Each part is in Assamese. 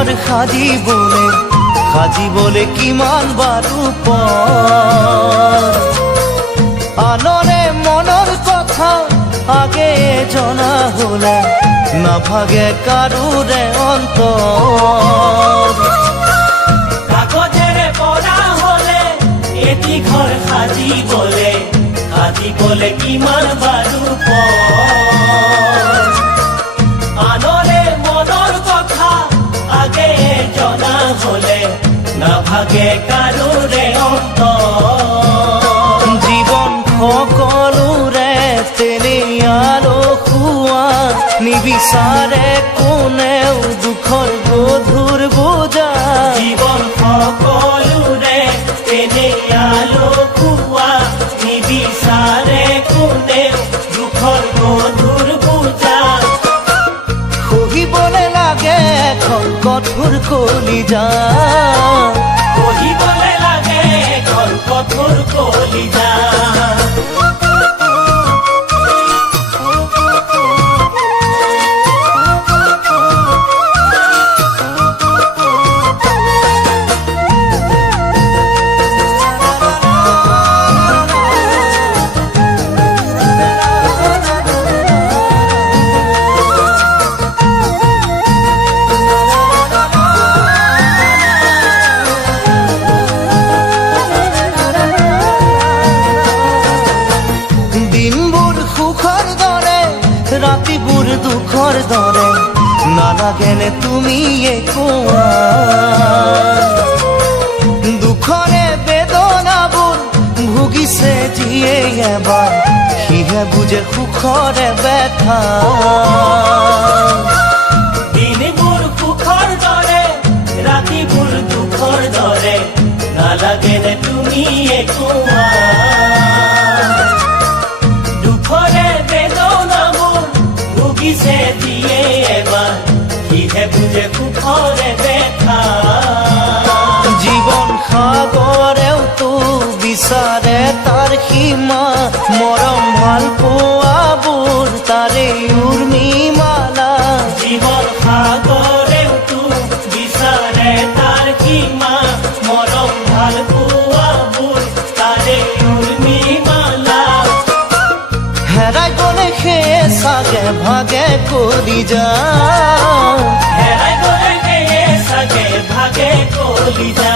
ঘৰ সাজিবলে কিমান বাৰু আনৰে মনৰ কথা আগে জনা হলে নাভাগে কাৰোৰে অন্তৰ কাগজেৰে পৰা হলে এটি ঘৰ সাজিবলে কিমান বাৰু আনৰে মনৰ কথা আগে জনা হলে নাভাগে কাৰোৰে অন্তৰ জীৱন সকলোৰে তেনেই আলসুৱা নিবিচাৰে কোনেও দুখৰ গধুৰ বোজা জীৱন সকলোৰে তেনেই আলসুৱা নিবিচাৰে কোনেও দুখৰ গধুৰ বোজা সহিবলে লাগে এখন কঠোৰ কলিজা সহিবলে লাগে এখন কঠোৰ কলিজা ৰাতিবোৰ দুখৰ দৰে নালাগেনে তুমি কোৱা দুখৰে বেদনাবোৰ ভুগিছে যিয়ে এবাৰ সিহে বুজে সুখৰে ব্যথা দিনবোৰ সুখৰ দৰে ৰাতিবোৰ দুখৰ দৰে নালাগেনে তুমি কোৱা দুখৰে বেদনাবোৰ ভুগিছে যিয়ে এবাৰ সিহে বুজে সুখৰে ব্যথা জীৱন সাগৰেওতো বিচাৰে তাৰ সীমা মৰম ভাল পোৱাবোৰ তাৰে উৰ্মিমালা জীৱন সাগৰেওতো বিচাৰে তাৰ সীমা মৰম ভাল পোৱাবোৰ তাৰে উৰ্মিমালা হেৰাই গলে সেয়ে চাগে ভাগে কৰি যা হেৰাই গলে সেয়ে চাগে ভাগে কৰি যা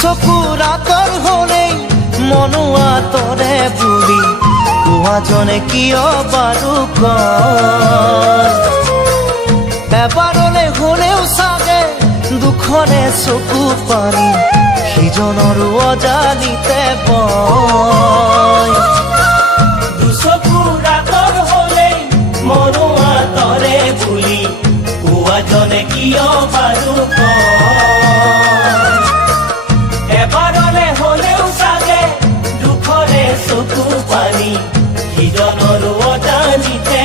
চকুৰ আঁতৰ হলেই মনো আঁতৰে বুলি কোৱাজনে কিয় বাৰু কয় এবাৰলে হলেও চাগে দুখৰে চকু পানী সিজনৰো অজানিতে বয় দুচকুৰ আঁতৰ হলেই মনো আঁতৰে বুলি কোৱাজনে কিয় বাৰু এবাৰলে হলেও চাগে দুখৰে চকু পানী সিজনৰো অজানিতে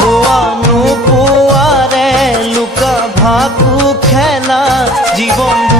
পোৱা নোপোৱাৰে লুকা ভাকু খেলা জীৱন